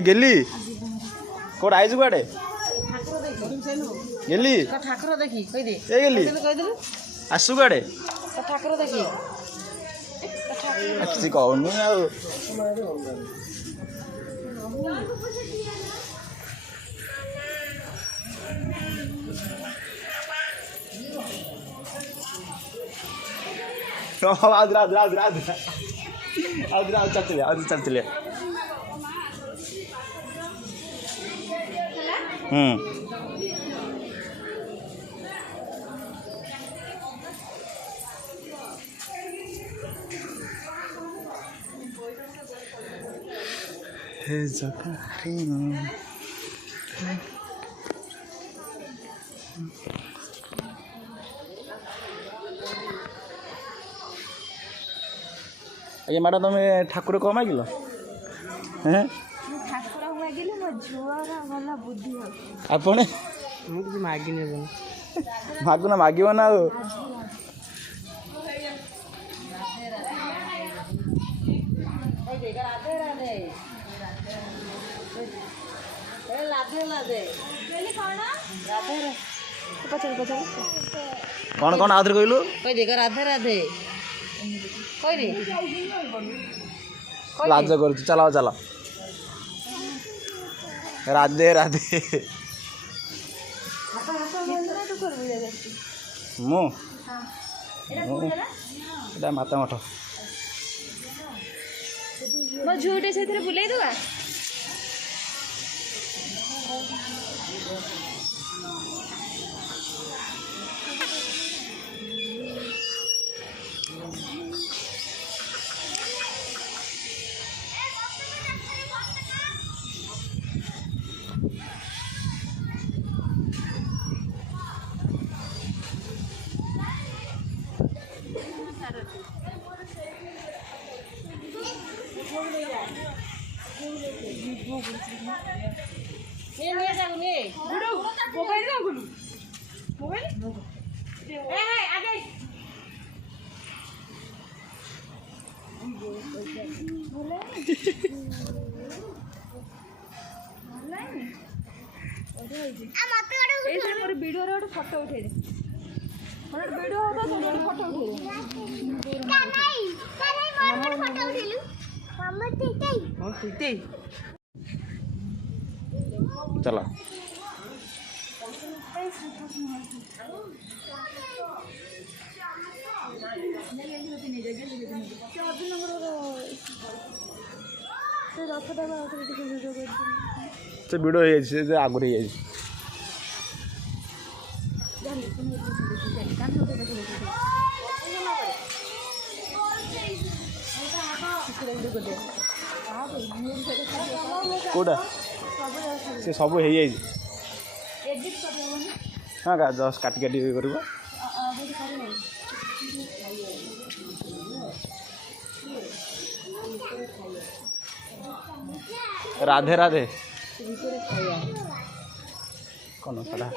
गेली code eyes कुआडे गेली ठाकुर देखी कह दे ए गेली आसु कुआडे ठाकुर देखी किसी कहूनी आ आज राज राज राज आज राज चलते आज चलते ये मैडम तुम ठाकुर कौन मागिल आपण मागुना मागिब ना कौन कौन आधर कहलु राधे राधे लाज कर चलाओ चला राधे राधे मु माता मठ मो झूठे से बुलाई दवा वीडियो रे फोटो उठे वीडियो होता फोटो उठे चला से वीडियो आगुरी कोटा से सब हो हाँ का जस्ट काटी काटी कर राधे राधे कौन पता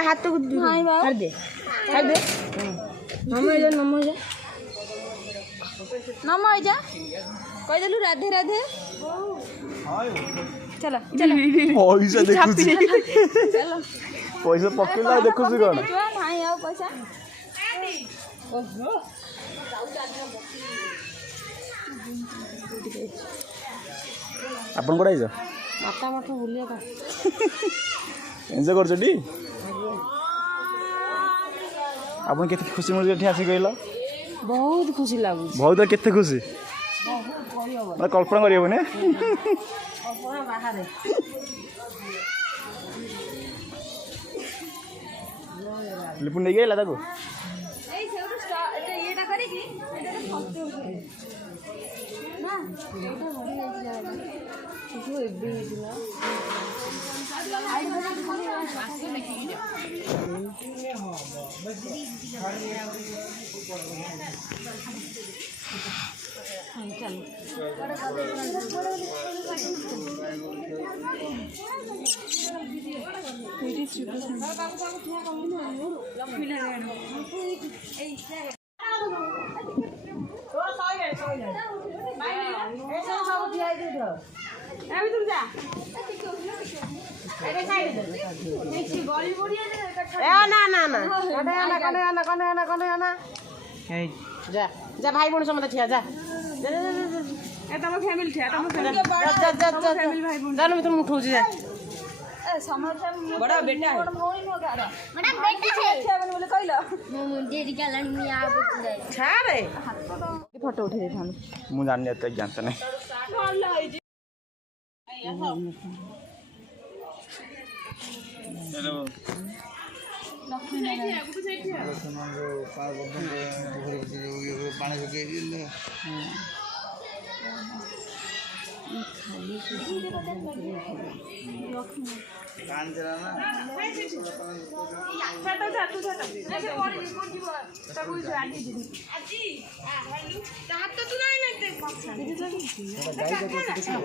हाथ को दे नम जा कहीदेलु राधे राधे चलो चलो पैसा देखु चलो पैसा पकेला देखु कौन नहीं आ पैसा आपन कोडा माता मठ बुलिया एंजॉय करछटी ଆପଣ କେତେ ଖୁସି ମିଳୁଛି ଏଠି ଆସିକି କହିଲ? ବହୁତ ଖୁସି ଲାଗୁଛି। ବହୁତ କେତେ ଖୁସି ମାନେ କଳ୍ପନା କରିହେବନି। ବାହାରେ ଲିପୁନ ନେଇକି ଆଇଲା ତାକୁ। ଏଇ ସେଉଠୁ ଇଏଟା କରିକି ଏଇଟା ଫଟୋ ଉଠେଇଲି ନା ଏଇଟା ବଢିଆ ହେଇଥିଲା କିନ୍ତୁ ଏବେ ହେଇଥିଲା जा भाई भौणी समस्त ठिया जा ତମ ଫ୍ୟାମିଲି ଠିଆ ତମ जानु मित्र उठाउँछु जा ବଡ ବେଟା ଭଉଣୀ ନୁହଁ ଗାର ବୋଲି କହିଲ छाड़े ଫଟୋ ଉଠେଇ ଦେଇଥାନ୍ତୁ। ମୁଁ ଜାଣିନି ଏତେ ଜ୍ଞାତ ନାହିଁ। ଭଲ ହେଇଛି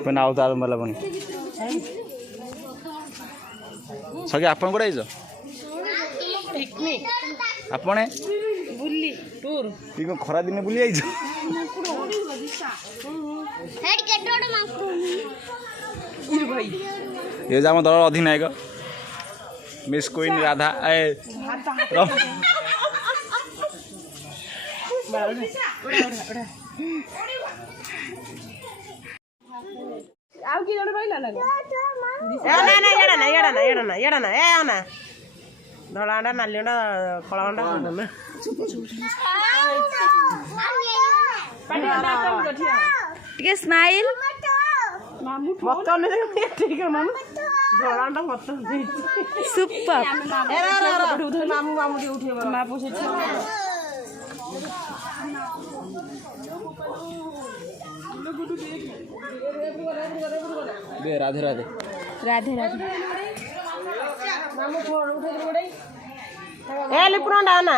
पण ଆଉ ତ ଆରମ୍ଭ ହେଲା ପୁଣି ସରି ଆପଣ କୁଆଡ଼େ ଯାଇଛ? पिकनिक ଆପଣ बुल्ली टूर କି କ'ଣ ଖରା ଦିନେ ବୁଲି ଯାଇଛ? ଏ ଯେ ଆମ ଦଳର ଅଧିନାୟକ ମିସ୍ କୁଇନ୍ ରାଧା ଆଉ କି ଜଣ ରହିଲା ନା एडा ए आना धला अंडा नाली अंडा कला अंडा ଟିକେ ସ୍ମାଇଲ୍। मत ठीक है मामू धला अंडा मत ସୁପର। मामू मामू टी उठे बाबू से ରାଧେ ରାଧେ ରାଧେ ରାଧେ। मामू फोन उठे गोड़े ए लिपुना ना